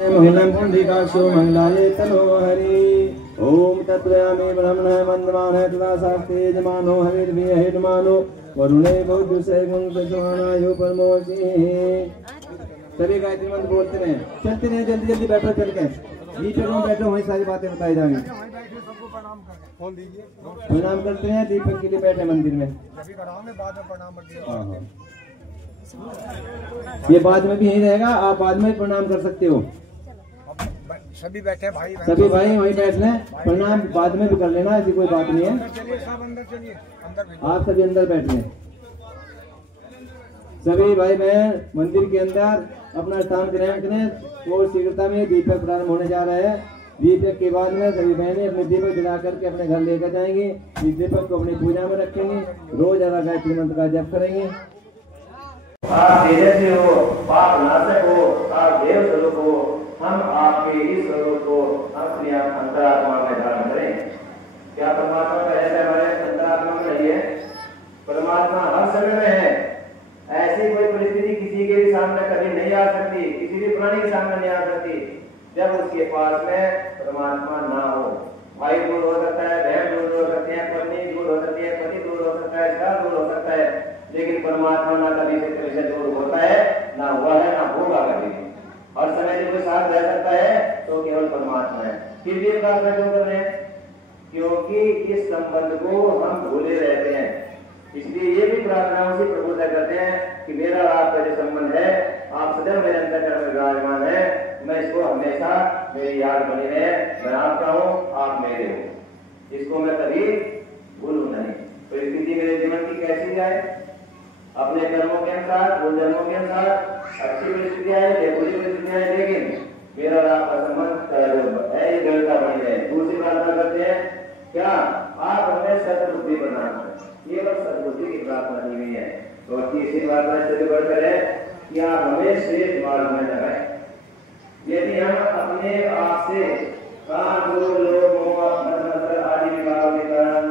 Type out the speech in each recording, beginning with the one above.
महिलां पुंडरीकाक्षो मंगलाये तनो हरि। ओम तत्वयामि ब्रह्मणः वन्दमानः तदा शास्त्रे यजमानो हविर्भिः हेतमानो वरुणे बहुजुषे गुणप्रचमानायो परमोषि। सभी गायत्री मंत्र बोलते रहे, चलते रहे, जल्दी जल्दी बैठो, चल के नीचे रूम बैठो, वहीं सारी बातें बताई जाएंगी। प्रणाम करते हैं, दीपक के लिए बैठे मंदिर में। ये बाद में भी यही रहेगा, आप बाद में प्रणाम कर सकते हो। सभी बैठे भाई, सभी भाई वहीं बैठ लें, प्रणाम बाद में भी कर लेना, ऐसी कोई बात नहीं है। आप सभी अंदर बैठ लें। सभी भाई बहन मंदिर के अंदर अपना स्थान ग्रहण करें और शीघ्रता में दीपक प्रारंभ होने जा रहा है। दीपक के बाद में सभी बहनें अपने दीपक जला करके अपने घर लेकर जाएंगे। इस दीपक को अपनी पूजा में रखेंगे, रोज गायत्री मंत्र का जप करेंगे। आप तेजस्वी हो, पाप नाशक हो, आप देव स्वरूप हो, हम आपके इस स्वरूप को अपनी अंतरात्मा में धारण करें। क्या परमात्मा का ऐसा हमारे अंतरात्मा में नहीं है? परमात्मा हर समय में है। ऐसी कोई परिस्थिति किसी के भी सामने कभी नहीं आ सकती, किसी भी प्राणी के सामने नहीं आ सकती जब उसके पास में परमात्मा ना हो। भाई दूर हो सकता है, बहन दूर हो सकती है, पत्नी दूर हो सकती है, पति दूर हो सकता है, घर दूर हो सकता है, लेकिन परमात्मा ना कभी से दूर होता है, ना हुआ है, ना होगा कभी। हर समय जो कोई साथ रह सकता है तो केवल परमात्मा है। फिर भी प्रार्थना क्यों कर रहे हैं? क्योंकि इस संबंध को हम भूले रहते हैं। इसलिए ये भी प्रार्थना उसी प्रभु से करते हैं कि मेरा आपका जो संबंध है, आप सदैव मेरे अंतर्करण में विराजमान है, मैं इसको हमेशा मेरी याद बनी रहे, मैं आपका हूँ, आप मेरे हो, इसको मैं कभी भूलूं नहीं। परिस्थिति मेरे जीवन की कैसी जाए, अपने कर्मों के अनुसार, वो जन्मों के अनुसार, अच्छी परिस्थितियां है, बुरी परिस्थितियां है, लेकिन मेरा आपका संबंध है, ये दृढ़ता बनी रहे। दूसरी प्रार्थना करते हैं क्या? आप हमें सद्बुद्धि प्रदान करें, ये बस सद्बुद्धि की प्रार्थना की हुई है। तो तीसरी प्रार्थना से बढ़कर है कि आप हमें श्रेष्ठ मार्ग में लगाएं। यदि हम अपने आप से काम दो लोग आदि विकारों के कारण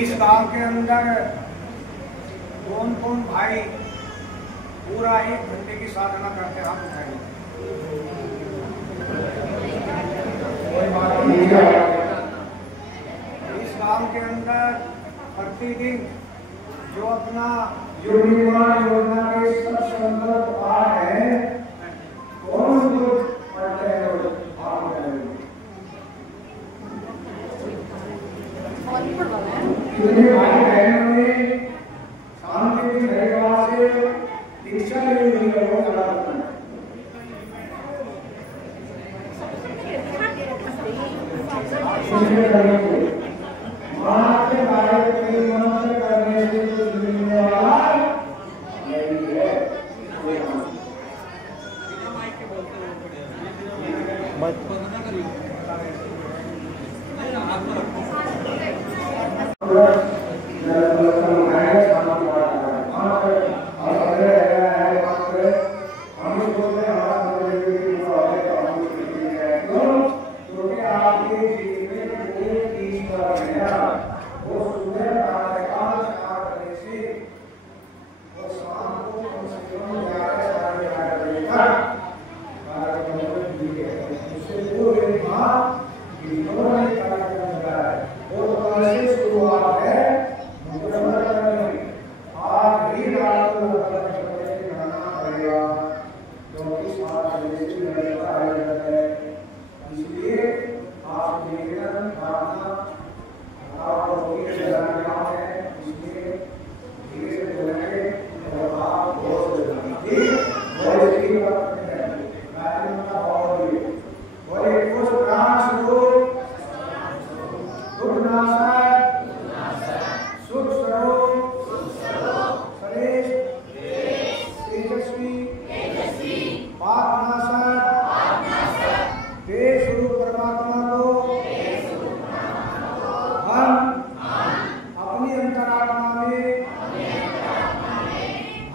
इस गांव के अंदर कौन कौन भाई पूरा 1 घंटे की साधना करते हैं, आप उठाइए। इस गांव के अंदर प्रतिदिन जो अपना जो निर्माण योजना के सब संकल्प पाठ है, कौन जो पढ़ते हैं आप कितने भाई बहनों ने शांति की रविवार से दीक्षा ले ली है, वो करा माँ के बारे में मंत्र करने से कुछ मिलने वाला नहीं है। हम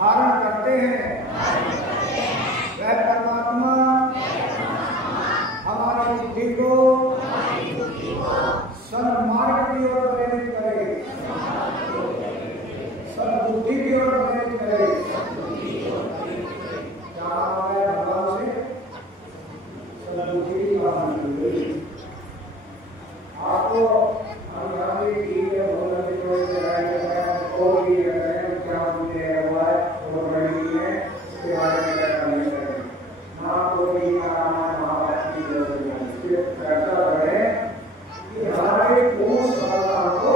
धारण करते हैं वह परमात्मा हमारी बुद्धि को सन्मार्ग की ओर प्रेरित करे, सद्बुद्धि की ओर प्रेरित करे। क्या है भगवान से सद्बुद्धि की बात की आपको हम यहाँ भी ठीक है बोलने की कोई भी क्या मुझे हुआ है वो बड़ी है उसके बारे में करनी है ना कोई महाभारत की जरूरत चर्चा करें कि हमारे कौन सफलता को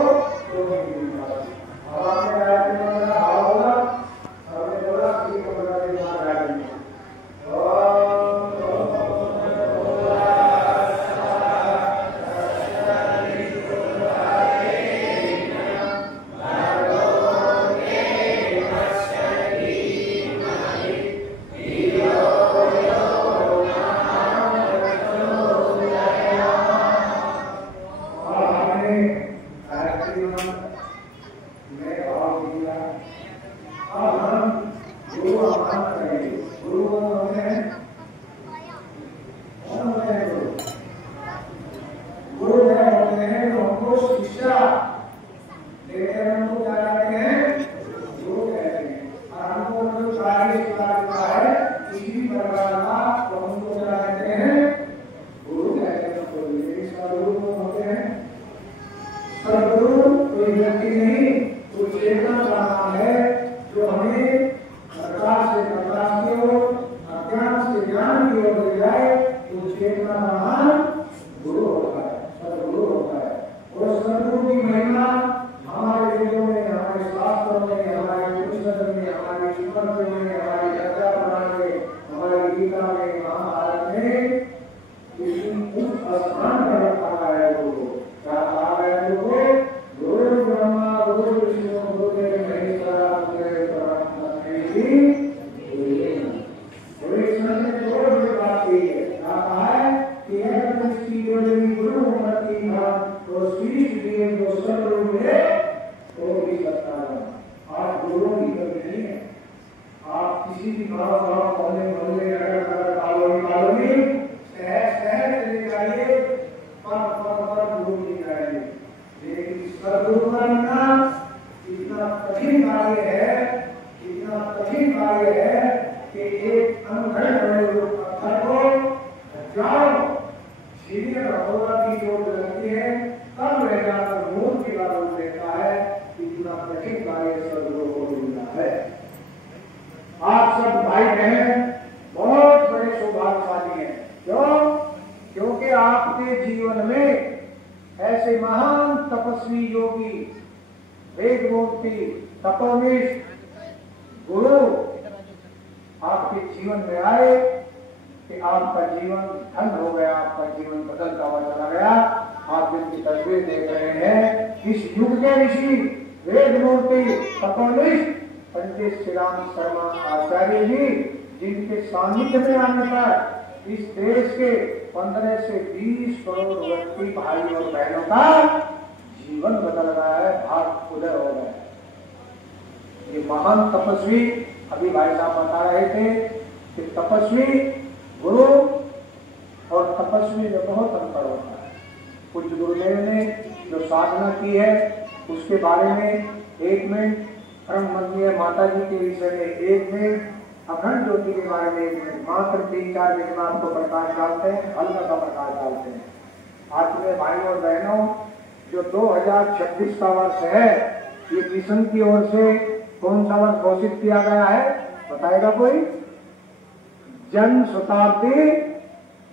जिनके सानिध्य में आने पर इस देश के 15 से 20 करोड़ व्यक्ति भाई और बहनों का जीवन बदल रहा है, भाग उदय हो रहा है। ये महान तपस्वी अभी भाई साहब बता रहे थे कि तपस्वी गुरु और तपस्वी में बहुत अंतर होता है। कुछ गुरुदेव ने जो साधना की है उसके बारे में 1 मिनट, परम मंदिर माता जी के विषय में 1 मिनट, अखंड ज्योति के बारे में 1 मिनट, मात्र 3-4 मिनट में आपको प्रकाश डालते हैं, हल्का का प्रकाश डालते हैं। आज में भाई और बहनों, जो 2026 का वर्ष है, ये मिशन की ओर से कौन सा वर्ष घोषित किया गया है, बताएगा कोई? जन शताब्दी,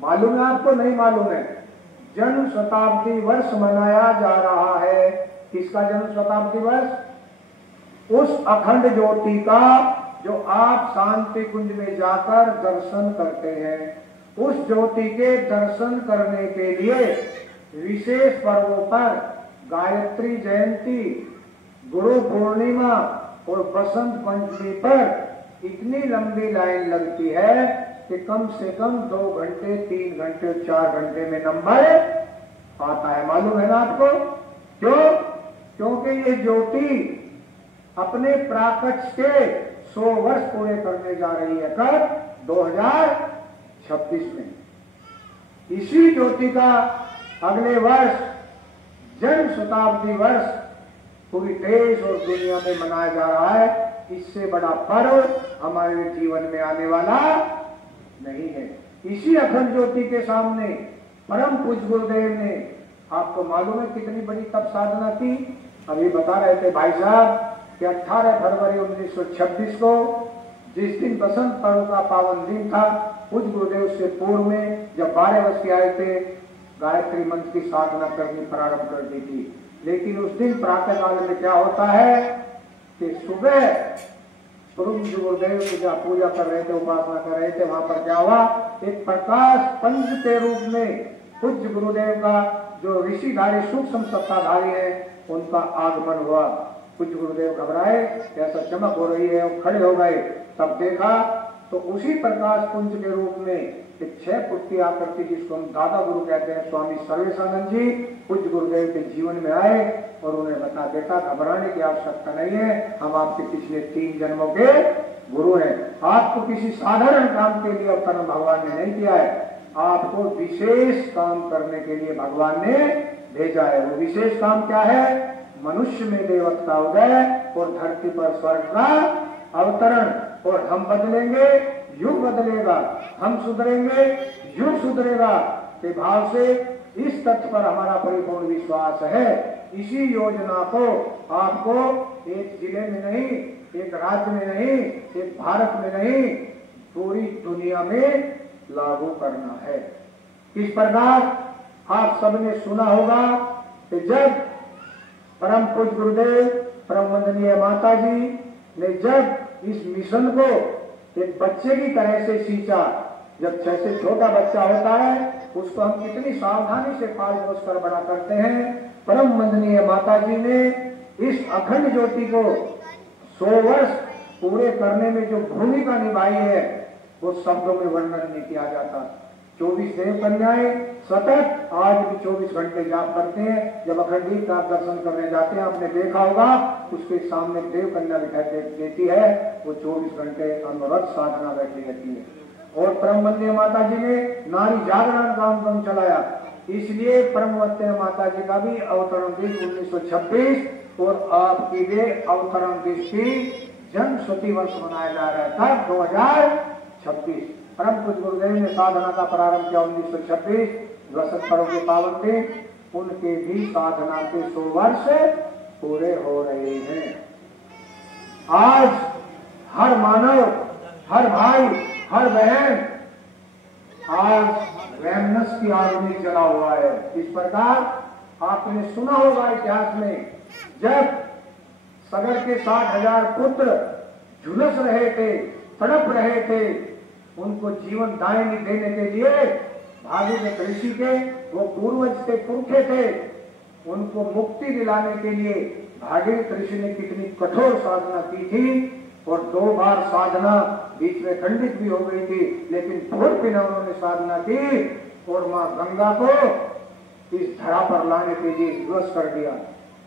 मालूम है आपको? नहीं मालूम है? जन शताब्दी वर्ष मनाया जा रहा है। किसका जन शताब्दी वर्ष? उस अखंड ज्योति का जो आप शांति कुंज में जाकर दर्शन करते हैं। उस ज्योति के दर्शन करने के लिए विशेष पर्वों पर गायत्री जयंती, गुरु पूर्णिमा और बसंत पंचमी पर इतनी लंबी लाइन लगती है कि कम से कम 2 घंटे, 3 घंटे, 4 घंटे में नंबर आता है। मालूम है ना आपको? क्यों? क्योंकि ये ज्योति अपने प्राकट्य के 100 वर्ष पूरे करने जा रही है। कब? 2026 में। इसी ज्योति का अगले वर्ष जन्म शताब्दी वर्ष पूरी देश और दुनिया में मनाया जा रहा है। इससे बड़ा पर्व हमारे जीवन में आने वाला नहीं है। इसी अखंड ज्योति के सामने परम पूज्य गुरुदेव ने, आपको मालूम है कितनी बड़ी तप साधना की। अभी बता रहे थे भाई साहब कि 18 फरवरी 1926 को, जिस दिन बसंत पर्व का पावन दिन था, पूज्य गुरुदेव से पूर्व में जब 12 वर्ष के आए थे, गायत्री मंत्र की साधना करनी प्रारंभ कर दी थी। लेकिन उस दिन प्रातः काल में क्या होता है कि सुबह पूज्य गुरुदेव की जहाँ पूजा कर रहे थे, उपासना कर रहे थे, वहां पर क्या हुआ, एक प्रकाश पंच के रूप में पूज्य गुरुदेव का जो ऋषिधारी सूक्ष्म सत्ताधारी है, उनका आगमन हुआ। पूज्य गुरुदेव घबराए, ऐसा चमक हो रही है, और खड़े हो गए। तब देखा तो उसी प्रकाश पुंज के रूप में एक 6 फुट की आकृति, जिसको हम दादा गुरु कहते हैं, स्वामी सर्वेशानंद जी पूज्य गुरुदेव के जीवन में आए और उन्हें बता देता, घबराने की आवश्यकता नहीं है, हम आपके पिछले 3 जन्मों के गुरु हैं। आपको किसी साधारण काम के लिए अवतरण भगवान ने नहीं किया है, आपको विशेष काम करने के लिए भगवान ने भेजा है। वो विशेष काम क्या है? मनुष्य में देवत्व का उदय और धरती पर स्वर्ग का अवतरण। और हम बदलेंगे, युग बदलेगा, हम सुधरेंगे, युग सुधरेगा के भाव से इस तथ्य पर हमारा परिपूर्ण विश्वास है। इसी योजना को आपको एक जिले में नहीं, एक राज्य में नहीं, एक भारत में नहीं, पूरी दुनिया में लागू करना है। इस प्रकार आप सबने सुना होगा कि जब परम पूज्य गुरुदेव परम वंदनीय माता जी ने जब इस मिशन को एक बच्चे की तरह से सींचा, जब जैसे छोटा बच्चा होता है उसको हम कितनी सावधानी से पाल पोस कर बड़ा करते हैं, परम वंदनीय माता जी ने इस अखंड ज्योति को 100 वर्ष पूरे करने में जो भूमिका निभाई है वो शब्दों में वर्णन नहीं किया जाता। 24 देव कन्याएं सतत आज भी 24 घंटे जाप करते हैं। जब अखंडीर का दर्शन करने जाते हैं, आपने देखा होगा उसके सामने देव कन्या बिठाई देती है, वो 24 घंटे अनवरत साधना बैठी रहती है। और परम वंदनीय माता जी ने नारी जागरण काम चलाया, इसलिए परम वंदनीय माता जी का भी अवतरण दिन 1926 और आपकी भी अवतरण दिवस की जन्म शती वर्ष मनाया जा रहा था 2026। परम पूज्य गुरुदेव ने साधना का प्रारंभ किया 1926 वसंत पर्व के पावन दिन, उनके भी साधना के 100 वर्ष पूरे हो रहे हैं। आज हर मानव, हर भाई, हर बहन आज वैमनस की आग में जला हुआ है। इस प्रकार आपने सुना होगा इतिहास में, जब सगर के 60,000 पुत्र झुलस रहे थे, तड़प रहे थे, उनको जीवन दायनी देने के लिए भागीरथ ऋषि के वो पूर्वज थे, पुरखे थे, उनको मुक्ति दिलाने के लिए भागीरथ ऋषि ने कितनी कठोर साधना की थी। और 2 बार साधना बीच में खंडित भी हो गई थी, लेकिन फिर बिना उन्होंने साधना की और माँ गंगा को इस धरा पर लाने के लिए विवश कर दिया।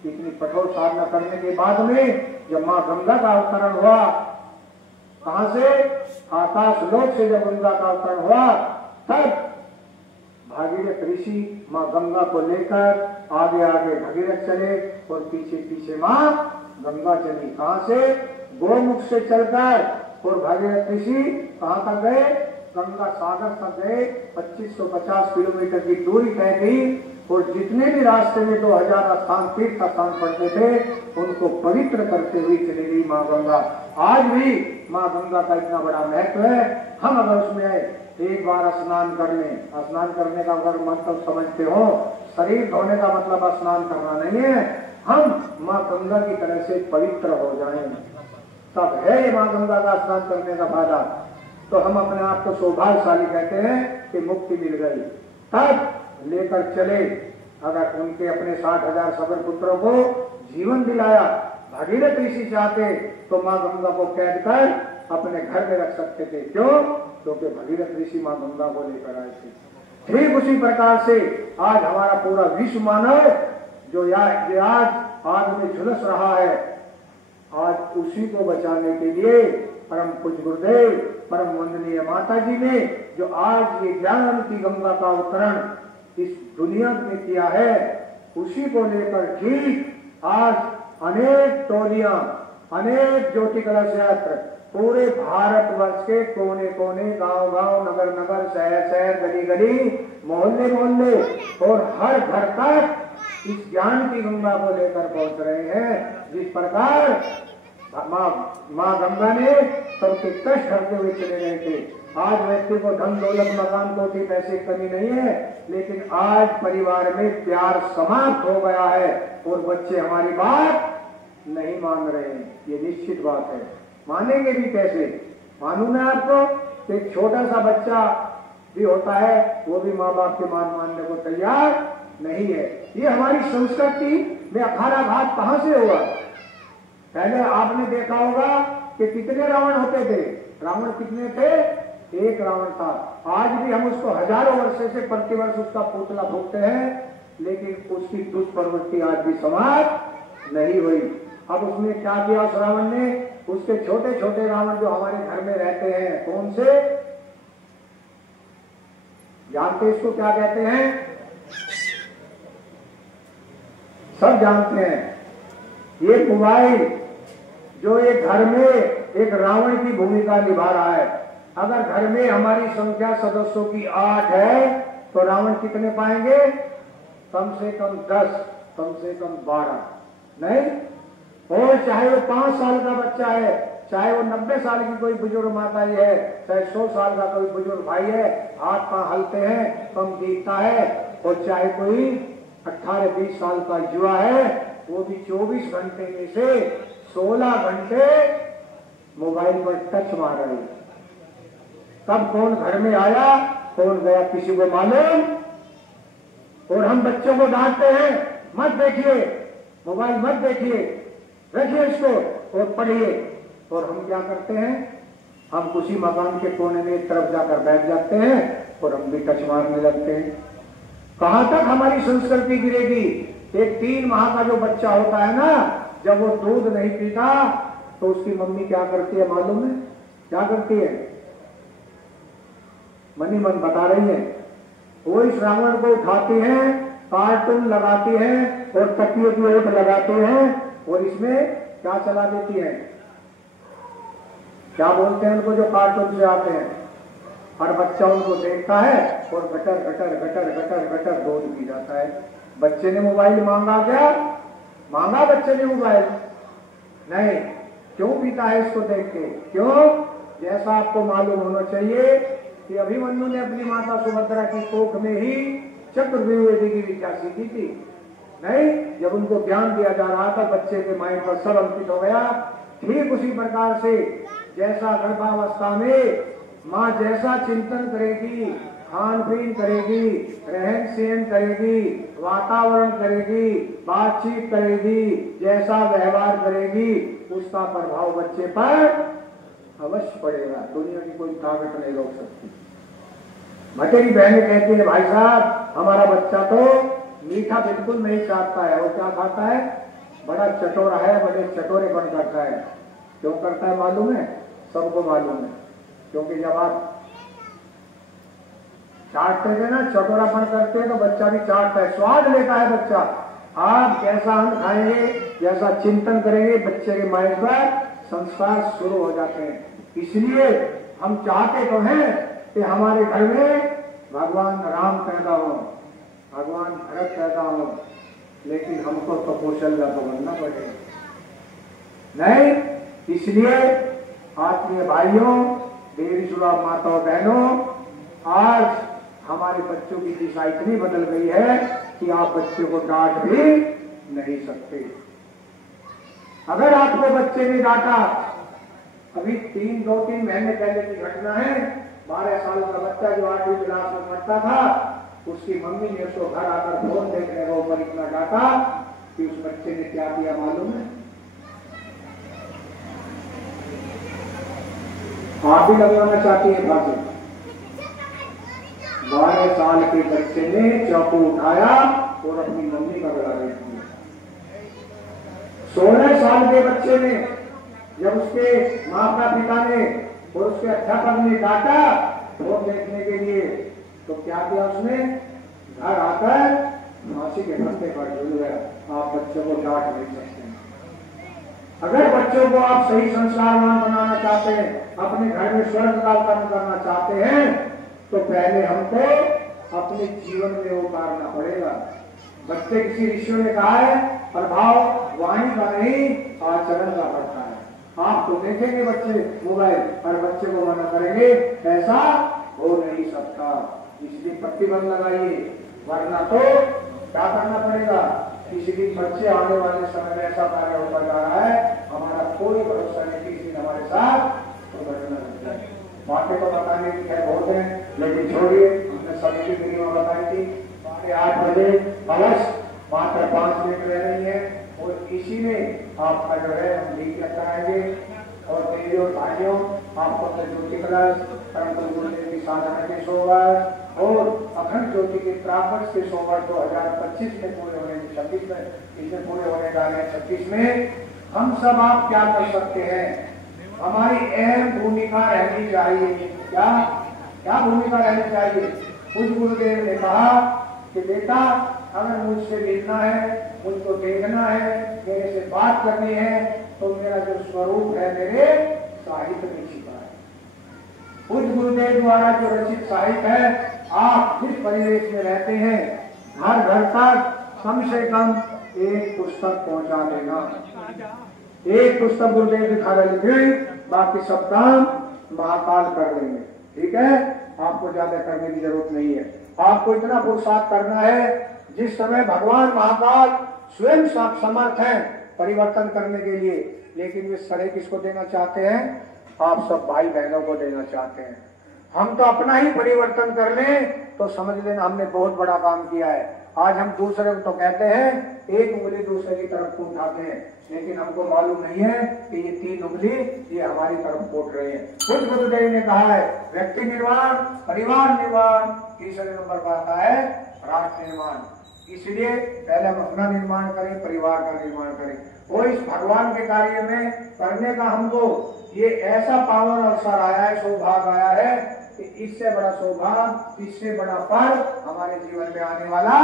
इतनी कठोर साधना करने के बाद में जब माँ गंगा का अवतरण हुआ, कहां से? आकाश लोक से जब गंगा का अवतरण हुआ, तब भागीरथ ऋषि माँ गंगा को लेकर आगे आगे भगीरथ चले और पीछे पीछे माँ गंगा चली। कहां से? गोमुख से चलकर। और भागीरथ ऋषि कहां तक गए? गंगा सागर तक गए। 2550 किलोमीटर की दूरी तय की और जितने भी रास्ते में 2000 स्थान तीर्थ स्थान पड़ते थे, उनको पवित्र करते हुए चली गई माँ गंगा। आज भी माँ गंगा का इतना बड़ा महत्व है। हम अगर उसमें एक बार स्नान करने का अगर मतलब समझते हो, शरीर धोने का मतलब स्नान करना नहीं है, हम माँ गंगा की तरह से पवित्र हो जाएं, तब है माँ गंगा का स्नान करने का फायदा। तो हम अपने आप को सौभाग्यशाली कहते हैं कि मुक्ति मिल गई। तब लेकर चले, अगर उनके अपने 60,000 सबर पुत्रों को जीवन दिलाया, भागीरथ ऋषि चाहते तो माँ गंगा को कैद कर अपने घर में रख सकते थे। क्यों? क्योंकि भागीरथ ऋषि माँ गंगा को लेकर आए थे। ठीक उसी प्रकार से आज हमारा पूरा विश्व मानव जो आज आग में झुलस रहा है, आज उसी को बचाने के लिए परम पूज्य गुरुदेव, परम वंदनीय माता जी ने जो आज ये ज्ञान की गंगा का अवतरण इस दुनिया में किया है, उसी को लेकर ठीक आज अनेक टोलियां, अनेक ज्योति कलश यात्र पूरे भारतवर्ष के कोने कोने, गांव गांव, नगर नगर, शहर शहर, गली गली, मोहल्ले मोहल्ले और हर घर तक इस ज्ञान की गंगा को लेकर पहुंच रहे हैं। जिस प्रकार माँ गंगा ने सबके कष्ट हरते हुए चले गए थे। आज व्यक्ति को धन दौलत मकान कोठी पैसे की कमी नहीं है, लेकिन आज परिवार में प्यार समाप्त हो गया है और बच्चे हमारी बात नहीं मान रहे हैं। ये निश्चित बात है, मानेंगे भी कैसे? मालूम है आपको, एक छोटा सा बच्चा भी होता है, वो भी माँ बाप के मानने को तैयार नहीं है। ये हमारी संस्कृति में अखाराघात कहां से हुआ? पहले आपने देखा होगा कि कितने रावण होते थे। रावण कितने थे? एक रावण था। आज भी हम उसको हजारों वर्षों से प्रतिवर्ष उसका पुतला फूकते हैं, लेकिन उसकी दुष्प्रवृत्ति आज भी समाप्त नहीं हुई। अब उसने क्या किया उस रावण ने? उसके छोटे छोटे रावण जो हमारे घर में रहते हैं, कौन से जानते इसको क्या कहते हैं? सब जानते हैं। ये मोबाइल जो एक घर में एक रावण की भूमिका निभा रहा है। अगर घर में हमारी संख्या सदस्यों की 8 है तो रावण कितने पाएंगे? कम से कम 10, कम से कम 12 नहीं। और चाहे वो 5 साल का बच्चा है, चाहे वो 90 साल की कोई बुजुर्ग माता है, चाहे 100 साल का कोई बुजुर्ग भाई है, हाथ पांव हलते हैं, कम दिखता है। और चाहे कोई 18-20 साल का युवा है, वो भी 24 घंटे में से 16 घंटे मोबाइल पर टच मार रहे हैं। कब कौन घर में आया, कौन गया, किसी को मालूम। और हम बच्चों को डांटते हैं, मत देखिए मोबाइल, मत देखिए, रखिए इसको और पढ़िए। और हम क्या करते हैं? हम उसी मकान के कोने में एक तरफ जाकर बैठ जाते हैं और हम भी टच मारने लगते हैं। कहां तक हमारी संस्कृति गिरेगी? एक 3 माह का जो बच्चा होता है ना, जब वो दूध नहीं पीता तो उसकी मम्मी क्या करती है मालूम है? क्या करती है? मनी मन बता रही है। वो इस रावण को उठाती है, कार्टून लगाती है और तकिए की ओट लगाती है और इसमें क्या चला देती है? क्या बोलते हैं उनको जो कार्टून से आते हैं? हर बच्चा उनको देखता है और gutter gutter gutter gutter gutter दूध पी जाता है। बच्चे ने मोबाइल मांगा क्या? मांगा बच्चे ने मोबाइल? नहीं। क्यों पीता है इसको देख के? क्यों? जैसा आपको मालूम होना चाहिए कि अभिमन्यु ने अपनी माता सुभद्रा की कोख में ही चक्रव्यूह की विद्या सीखी थी। नहीं, जब उनको ज्ञान दिया जा रहा था, बच्चे के माइंड पर सब अंकित हो गया। ठीक उसी प्रकार से जैसा गर्भावस्था में माँ जैसा चिंतन करेगी, खान पीन करेगी, रहन सहन करेगी, वातावरण करेगी, बातचीत करेगी, जैसा व्यवहार करेगी, उसका प्रभाव बच्चे पर अवश्य पड़ेगा। दुनिया की कोई ताकत नहीं रोक सकती। मेरी बहनें कहती है, भाई साहब हमारा बच्चा तो मीठा बिल्कुल नहीं चाहता है, वो क्या खाता है? बड़ा चटोरा है, बड़े चटोरेपन करता है। क्यों करता है मालूम है? सबको मालूम है। क्योंकि जब आप चाटते थे ना, चटोरापन करते हैं तो बच्चा भी चाटता है, स्वाद लेता है बच्चा। आप जैसा अन्न खाएंगे, जैसा चिंतन करेंगे, बच्चे के माइंड पर संस्कार शुरू हो जाते हैं। इसलिए हम चाहते तो हैं कि हमारे घर में भगवान राम पैदा हो, भगवान भरत पैदा हो, लेकिन हमको तो कौशल्या तो बनना पड़ेगा। नहीं, इसलिए आत्मीय भाइयों, देवी सुलभ माताओं बहनों, आज हमारे बच्चों की दिशा इतनी बदल गई है कि आप बच्चे को डांट भी नहीं सकते। अगर आपको बच्चे ने डांटा, अभी 2-3 महीने पहले की घटना है, 12 साल का बच्चा जो 8वीं क्लास में पढ़ता था, उसकी मम्मी ने उसको घर आकर फोन देखने के ऊपर इतना डांटा कि उस बच्चे ने क्या किया मालूम है? आप भी लगवाना चाहती है फांसी? 12 साल के बच्चे ने चाकू उठाया और अपनी मम्मी का गला काट दिया। 16 साल के बच्चे ने जब उसके माता पिता ने और उसके अध्यापक ने डांटा वो देखने के लिए, तो क्या किया उसने, घर आकर फांसी के फंदे पर झूल गया। आप बच्चों को डांट नहीं सकते। अगर बच्चों को आप सही संस्कारवान बनाना चाहते हैं, अपने घर में स्वर्ग का कर्म करना चाहते हैं, तो पहले हमको अपने जीवन में उतारना पड़ेगा। बच्चे, किसी ऋषि ने कहा है, प्रभाव वाणी का नहीं आचरण का पड़ता है। आप तो देखेंगे बच्चे मोबाइल और बच्चे को मना करेंगे, ऐसा हो नहीं सकता, इसलिए प्रतिबंध लगाइए, वरना तो क्या करना पड़ेगा। किसी दिन बच्चे आने वाले समय में ऐसा कार्य होता जा रहा है, हमारा कोई भरोसा नहीं कि किसी दिन हमारे साथ तो घटना लग जाए। बातें तो बताने की है बहुत है, लेकिन छोड़िए, हमने सभी की वीडियो बताई थी। 8 बजे अवश्य मात्र 5 मिनट रह रही है, और इसी में आपका जो है हम गीत कराएंगे। और देवी और भाइयों, आपको अपने ज्योति कलश, परम गुरुदेव की साधना के सोमवार और अखंड ज्योति के प्रापट के सोमवार 2025 में पूरे होने, 26 में इसमें पूरे होने जा रहे हैं। 26 में हम सब आप क्या कर सकते हैं, हमारी अहम भूमिका रहनी चाहिए। क्या क्या भूमिका रहनी चाहिए। कुछ गुरुदेव ने कहा कि बेटा, अगर मुझसे मिलना है, मुझको देखना है, मेरे से बात करनी है, तो मेरा जो स्वरूप है मेरे साहित्य में छिपा है। कुछ गुरुदेव द्वारा जो रचित साहित्य है, आप जिस परिवेश में रहते हैं, घर घर तक कम से कम एक पुस्तक पहुंचा देना। एक पुस्तक गुरुदेव की खाना लिखे, बाकी सब काम महाकाल कर देंगे। ठीक है, आपको ज्यादा करने की जरूरत नहीं है। आपको इतना पुरुषार्थ करना है, जिस समय भगवान महाकाल स्वयं समर्थ हैं परिवर्तन करने के लिए, लेकिन वे सड़े किसको देना चाहते हैं, आप सब भाई बहनों को देना चाहते हैं। हम तो अपना ही परिवर्तन कर लें तो समझ लेना हमने बहुत बड़ा काम किया है। आज हम दूसरे को तो कहते हैं, एक उंगली दूसरे की तरफ को उठाते हैं, लेकिन हमको मालूम नहीं है कि ये 3 उंगली ये हमारी तरफ कोट रहे हैं। कुछ गुरुदेव ने कहा है, व्यक्ति निर्माण, परिवार निर्माण, तीसरे नंबर पर आता है राष्ट्र निर्माण। इसलिए पहले हम अपना निर्माण करें, परिवार का निर्माण करें। वो इस भगवान के कार्य में करने का हमको ये ऐसा पावन अवसर आया है, सौभाग्य आया है कि इससे बड़ा सौभाग्य, इससे बड़ा पर्व हमारे जीवन में आने वाला।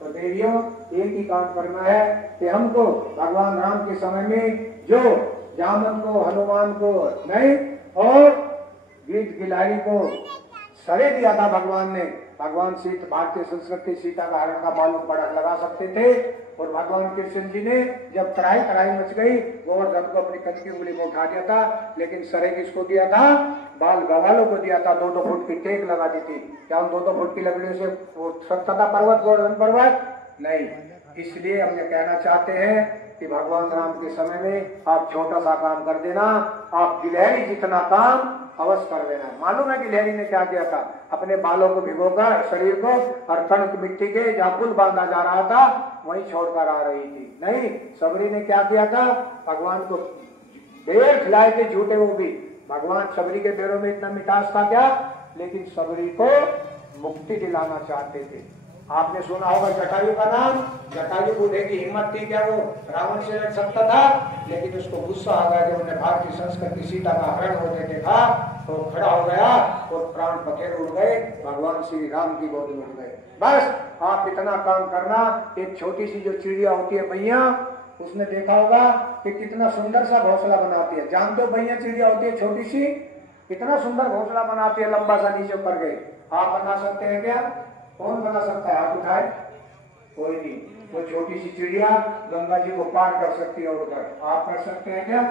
तो देवियों, एक ही काम करना है कि हमको भगवान राम के समय में जो जामन को, हनुमान को नहीं और गीत गिलहरी को सरे दिया था भगवान ने। भगवान सीता, भारतीय संस्कृति सीता का हरण का मालूम पड़ा लगा सकते थे, और भगवान कृष्ण जी ने जब तराई मच गई, गोवर्धन को अपनी कंधी उंगली में उठा दिया था, लेकिन सरे किसको दिया था, बाल गवालों को दिया था। 2-2 फुट की टेक लगा दी थी। क्या उन 2-2 फुट की लकड़ियों से वो सकता था पर्वत, गोवर्धन पर्वत? नहीं। इसलिए हम ये कहना चाहते हैं कि भगवान राम के समय में आप छोटा सा काम कर देना, आप गिलहरी जितना काम अवश्य कर देना। मालूम है गिलहरी ने क्या किया था, अपने बालों को भिगोकर शरीर को और कणक मिट्टी के जहाँ पुल बांधा जा रहा था वहीं छोड़कर आ रही थी। नहीं, सबरी ने क्या किया था, भगवान को बेर खिलाए थे झूठे। वो भी भगवान, सबरी के बेरों में इतना मिठास था क्या, लेकिन सबरी को मुक्ति दिलाना चाहते थे। आपने सुना होगा जटायु का नाम। जटायु बूढ़े की हिम्मत थी क्या, वो रावण से लड़ सकता था, लेकिन उसको गुस्सा आ गया जब उन्हें भारतीय संस्कृति सीता का हरण होते देखा, तो खड़ा हो गया और प्राण पखेर उड़ गए, भगवान श्री राम की गोद में उड़ गए। बस आप इतना काम करना। एक छोटी सी जो चिड़िया होती है मैया, उसने देखा होगा कि कितना सुंदर सा घोंसला बनाती है। जानते हो मैया चिड़िया होती है छोटी सी, कितना सुंदर घोंसला बनाती है, लंबा सा नीचे ऊपर गए। आप बना सकते हैं क्या? कौन बना सकता है? हाथ उठाए, कोई नहीं। वो छोटी सी चिड़िया गंगा जी को पार कर सकती है उड़कर, आप कर सकते हैं क्या?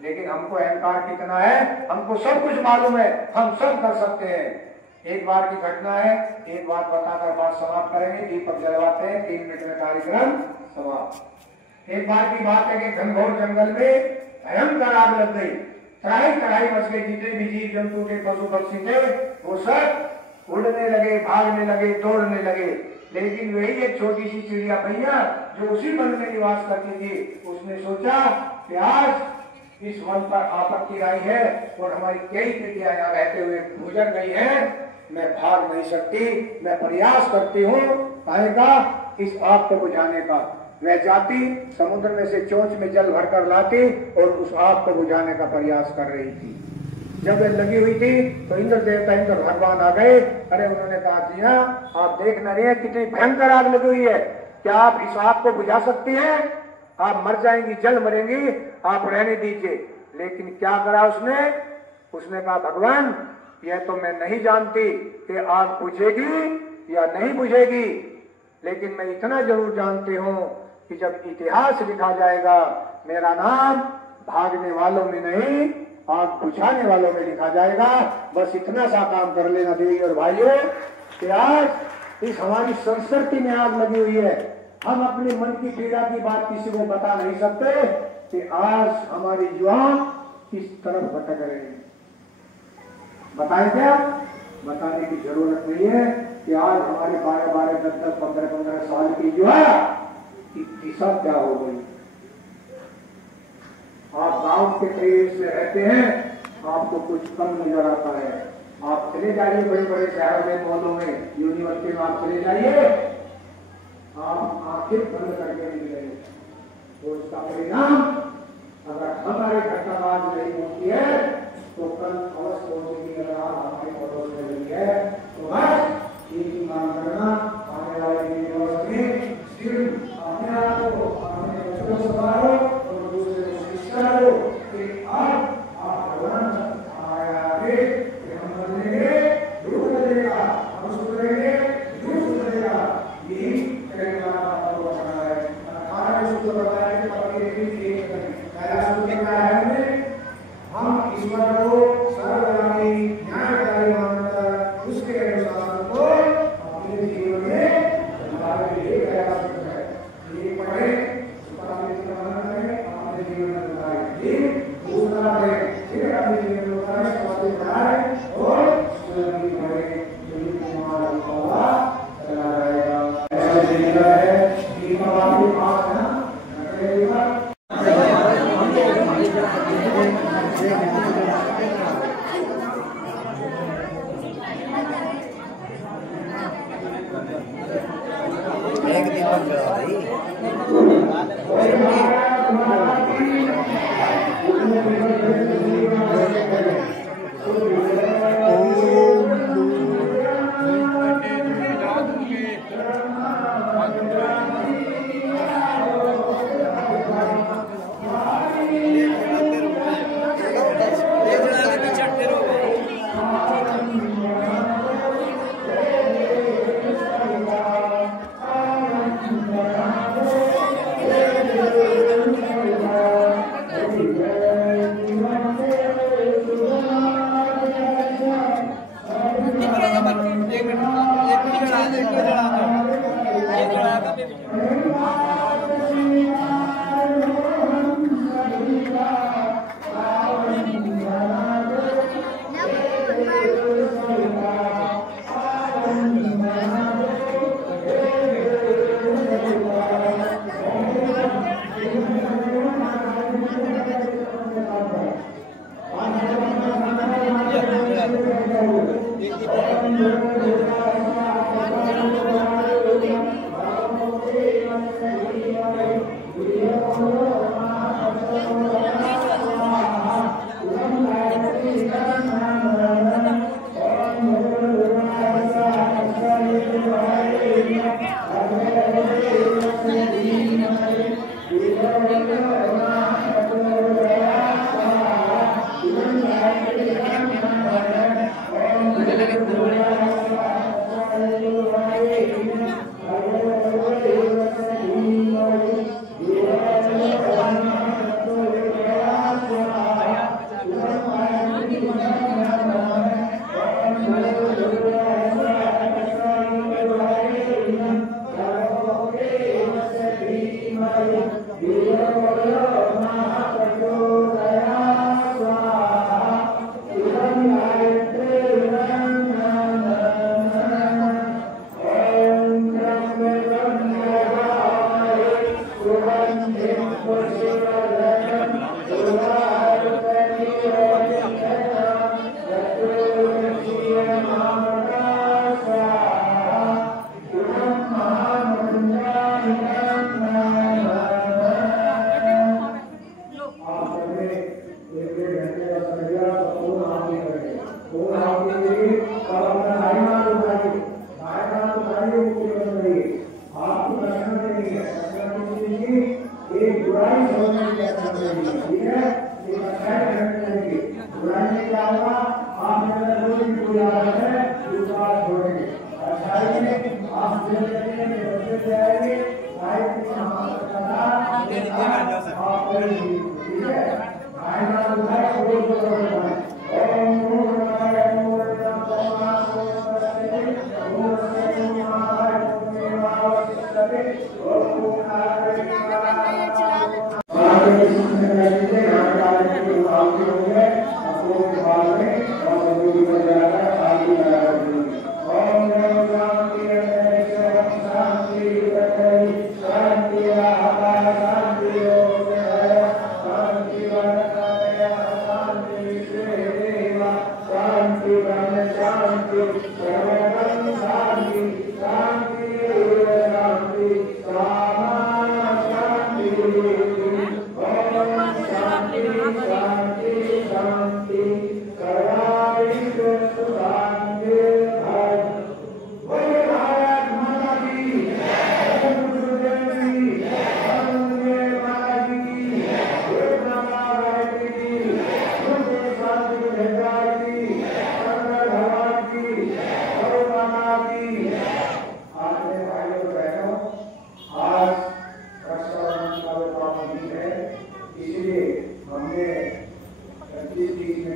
लेकिन हमको अहंकार कितना है, हमको सब कुछ मालूम है, हम सब कर सकते हैं। एक बार की घटना है, एक बात बताकर बात समाप्त करेंगे। दीपक जलवाते हैं, 3 मिनट में कार्यक्रम समाप्त। एक बार की बात है कि घनघोर जंगल में भयंकर आग लग गई, कढ़ाई मच गई। जितने भी जीव जंतु के पशु पक्षी थे वो सब उड़ने लगे, भागने लगे, दौड़ने लगे। लेकिन वही एक छोटी सी चिड़िया भैया जो उसी वन में निवास करती थी, उसने सोचा कि आज इस वन पर आपत्ति आई है और हमारी कई पीढ़ियां यहाँ रहते हुए गुजर गई है, मैं भाग नहीं सकती, मैं प्रयास करती हूँ आएगा इस आग को बुझाने का। वह जाती समुद्र में से चोंच में जल भरकर लाती और उस आग को बुझाने का प्रयास कर रही थी। जब वह लगी हुई थी तो इंद्र देवता इंद्र भगवान आ गए। अरे उन्होंने कहा जी हाँ, आप देख न रहे हैं कितनी भयंकर आग लगी हुई है, क्या आप इस आग को बुझा सकती हैं? आप मर जाएंगी, जल मरेंगी, आप रहने दीजिए। लेकिन क्या करा उसने कहा भगवान यह तो मैं नहीं जानती कि आग बुझेगी या नहीं बुझेगी, लेकिन मैं इतना जरूर जानती हूँ कि जब इतिहास लिखा जाएगा मेरा नाम भागने वालों में नहीं आग बुझाने वालों में लिखा जाएगा। बस इतना सा काम कर लेना देवी और भाइयों कि आज इस हमारी संस्कृति में आग लगी हुई है। हम अपने मन की पीड़ा की बात किसी को बता नहीं सकते कि आज हमारे युवा किस तरफ भटक रहे हैं। बताएं क्या? बताने की जरूरत नहीं है कि आज हमारे 12-12, 10-10, 15-15 साल की युवा की दिशा क्या हो गई। आप गांव के परिवेश में रहते हैं, आपको कुछ कम नजर आता है। आप चले जाइए बड़े बड़े शहरों में, मॉलों में, यूनिवर्सिटी में आप चले जाइए, आप आंखें बंद करके निकले तो उसका परिणाम अगर हमारे घटना आज नहीं होती है तो कल अवश्य पहुंचेगी। अगर आप हमारे पड़ोस में लगी है तो बस एक ही मांग करना, आने वाले दिवस में सिर्फ अपने आप को, अपने बच्चों को संभालो और दूसरे को शिक्षा दो कि आप भगवान आया है कि हम बदलेंगे, दूर बदलेगा, हम सुधरेंगे, दूर सुधरेगा। यही कहने वाला आपको बताना है। हमारे सूत्र बताया कि पति की एक पहला सूत्र क्या है हमें? हम ईश्वर को सर्वव्यापी न्यायकारी मानकर उसके अनुशासन को अपने जीवन में हमारे लिए पहला सूत्र है। ये पढ़े, उसका अपने जीवन में उतारे। दूसरा पढ़े, फिर अपने जीवन में उतारे, स्वास्थ्य बढ़ाए और सुरक्षित बढ़े, हमारा बाबा चला रहेगा। ऐसा देखा है कि हमारे पास है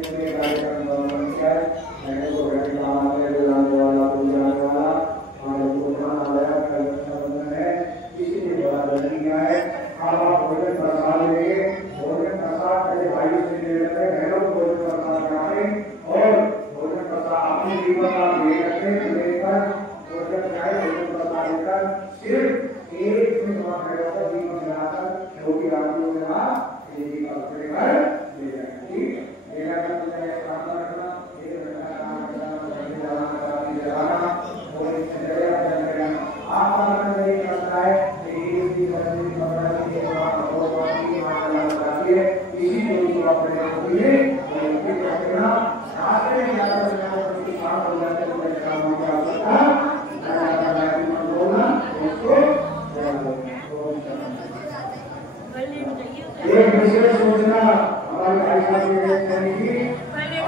पूरे कार्यक्रम का वर्णन किया है। मैंने वो घर का आने वाला पूजा वाला हमारे प्रोग्राम आया रक्षाबंधन है, इसीलिए बड़ा जल्दी किया है। आप भोजन प्रसाद लेंगे, भोजन प्रसाद पहले भाइयों से ले लेते हैं, बहनों को भोजन प्रसाद कराएं और भोजन प्रसाद अपने जीवन का ले रखें, लेकर भोजन खाए, भोजन प्रसाद लेकर सिर्फ एक मिनट का जीवन बनाकर जो भी आदमी होगा एक अपने घर ले जाए। ठीक है, लेना काम करना, एक घंटा काम करना, और इस आप नहीं करता है इसी को अपने एक विशेष सूचना हमारे भाई साहब करेंगी।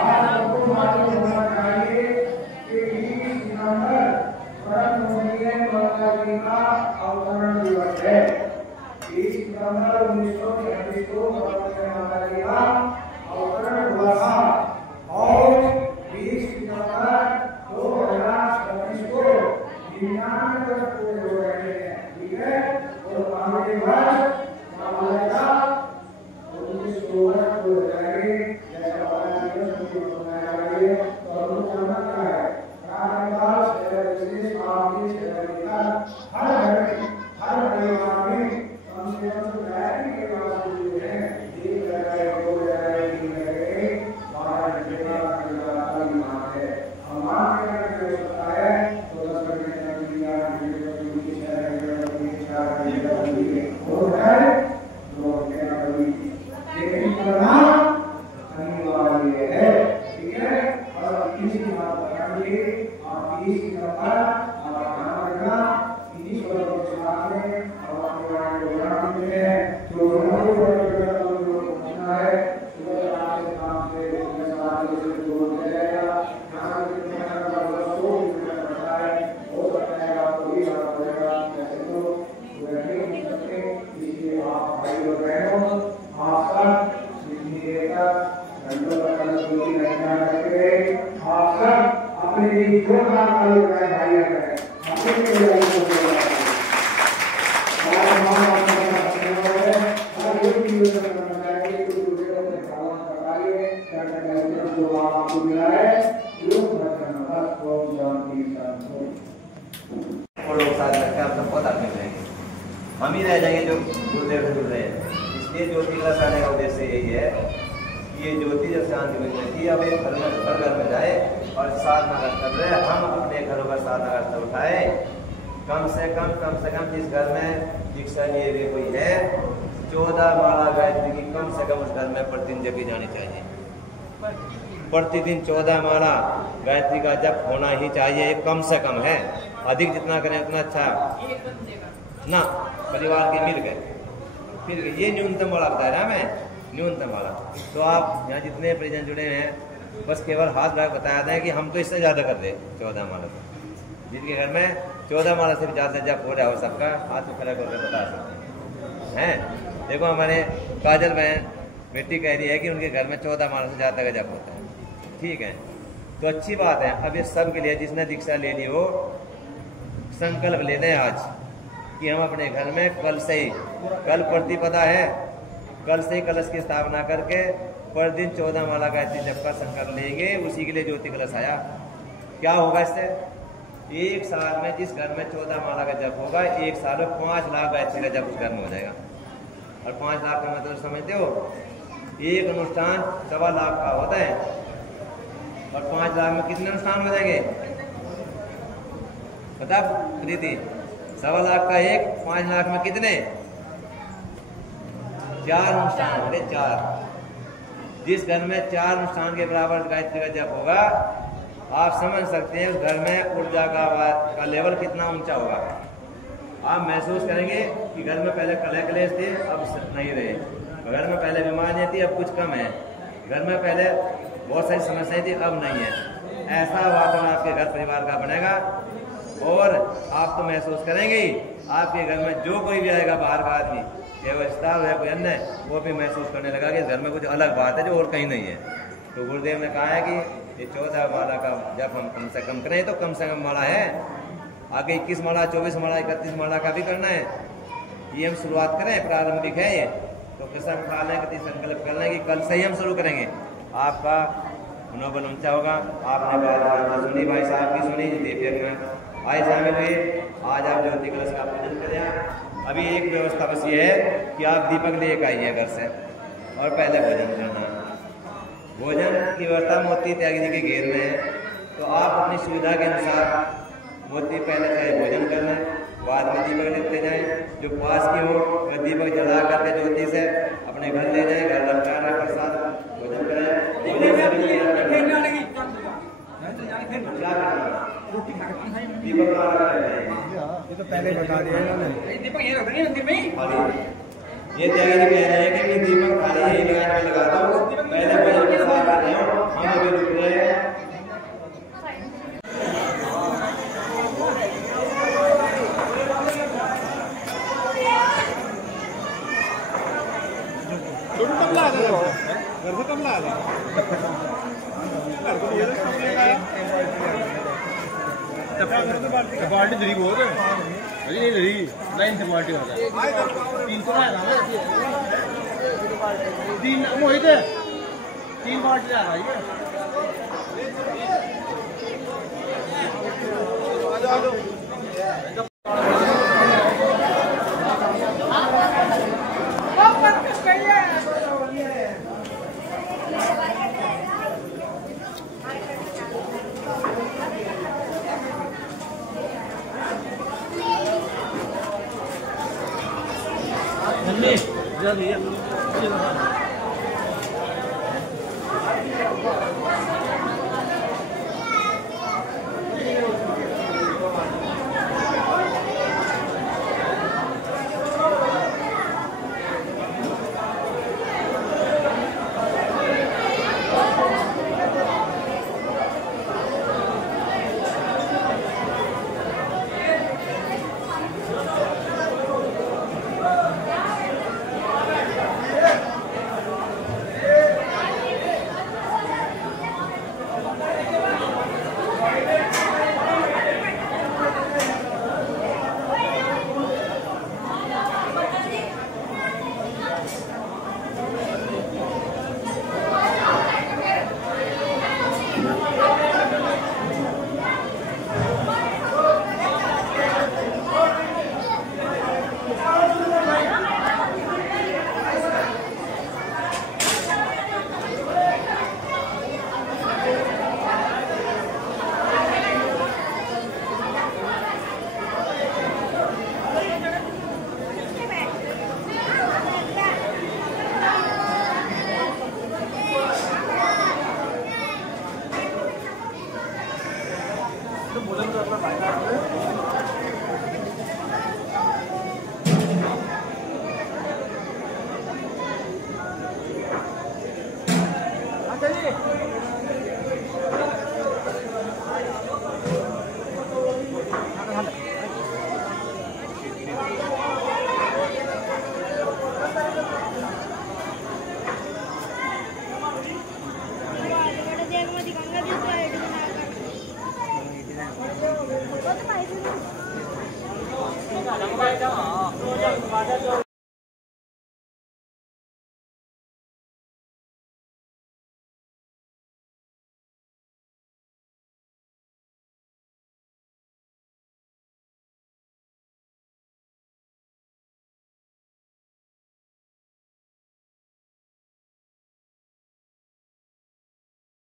आपको मालूम होना चाहिए कि 20 सितंबर परम पूजनीय माता जी का अवतरण दिवस है। 20 सितंबर 1933 को माता जी का अवतरण हुआ था और 20 सितंबर 2026 को 99 वर्ष पूरे हो रहे हैं। ठीक है, तो आगे वर्ष हम ही रह जाएंगे जो गुरुदेव से जुड़ रहे हैं। इसलिए ज्योति क्लास आने का उद्देश्य यही है कि ये ज्योति जब शांति मिल जाती है, अब एक घर में जाए और साधना कर रहे हम अपने घरों का साधना करते उठाए। कम से कम जिस घर में दीक्षा लिए हुए कोई है 14 माला गायत्री की कम से कम उस घर में प्रतिदिन जपी जानी चाहिए। प्रतिदिन 14 माला गायत्री का जप होना ही चाहिए, कम से कम है। अधिक जितना करें उतना अच्छा ना, परिवार के मिल गए फिर ये न्यूनतम वाला बताया ना मैं, न्यूनतम वाला। तो आप यहाँ जितने परिजन जुड़े हैं बस केवल हाथ लगा बताया था कि हम तो इससे ज़्यादा कर दे 14 माला। जिनके घर में 14 माला से भी ज़्यादा जप हो रहा हो सबका हाथ में खड़ा करके बता सकते हैं। देखो हमारे काजल बहन बेटी कह रही है कि उनके घर में 14 माला से ज़्यादा का जप होता है। ठीक है, तो अच्छी बात है। अब ये सब के लिए जिसने दीक्षा ले ली हो संकल्प ले लें आज कि हम अपने घर में कल से ही, कल प्रतिपदा है, कल से ही कलश की स्थापना करके प्रतिदिन 14 माला गायत्री जप का संकल्प लेंगे। उसी के लिए ज्योति कलश आया। क्या होगा इससे? एक साल में जिस घर में 14 माला का जप होगा, एक साल में 5 लाख गायत्री का जप उस घर में हो जाएगा। और 5 लाख का मतलब समझते हो, एक अनुष्ठान 1.25 लाख का होता है और 5 लाख में कितने अनुष्ठान हो जाएंगे बता प्रीति? 1.25 लाख का एक, 5 लाख में कितने? 4 अनुष्ठान होंगे। 4 जिस घर में 4 अनुष्ठान के बराबर गायत्री का जप होगा, आप समझ सकते हैं उस घर में ऊर्जा का लेवल कितना ऊंचा होगा। आप महसूस करेंगे कि घर में पहले कलह क्लेश थे, अब नहीं रहे। घर में पहले बीमारियां थी, अब कुछ कम है। घर में पहले बहुत सारी समस्याएं थी, अब नहीं है। ऐसा वातावरण आपके घर परिवार का बनेगा और आप तो महसूस करेंगे आपके घर में जो कोई भी आएगा बाहर का आदमी, चाहे वो स्टाफ है कोई अन्य, वो भी महसूस करने लगा कि घर में कुछ अलग बात है जो और कहीं नहीं है। तो गुरुदेव ने कहा है कि ये 14 माला का जब हम कम से कम करें तो कम से कम माला है, आगे 21 माला 24 माला 31 माला का भी करना है। ये हम शुरुआत करें, प्रारंभिक है ये, तो कृष्ण कालें कति संकल्प कर लें कि कल से ही हम शुरू करेंगे। आपका मनोबल ऊंचा होगा। आपने बात सुनी, भाई साहब की सुनी, दीपक में आए शामिल हुए, आज आप ज्योति कलश का पूजन करें। अभी एक व्यवस्था बस ये है कि आप दीपक लेकर आइए घर से और पहले भोजन करना। भोजन की व्यवस्था मोती त्यागी जी के घेर में है, तो आप अपनी सुविधा के अनुसार मोती पहले चाहे भोजन कर लें, बाद में दीपक लेते जाएं। जो पास की हो वह दीपक जला करके ज्योति से अपने घर ले जाएं, घर लटका रहे प्रसाद भोजन करें। दीपक ये तो पहले बता दिया इन्होंने। दीपक ये रख देंगे मंदिर में ही। ये त्यागी जी कह रहे हैं कि दीपक खाली यही लगाने में लगा दो, पहले भोजन के साथ आ रहे हो, हम अभी रुक रहे हैं। घर से कमला आ गया, घर को ये कमले का पार्टी जरी बहुत है, अरे नहीं जरी लाइन से पार्टी हो जाए 300 है ना, 3 मोहित है 3 पार्टी आ रही है। अच्छा जी।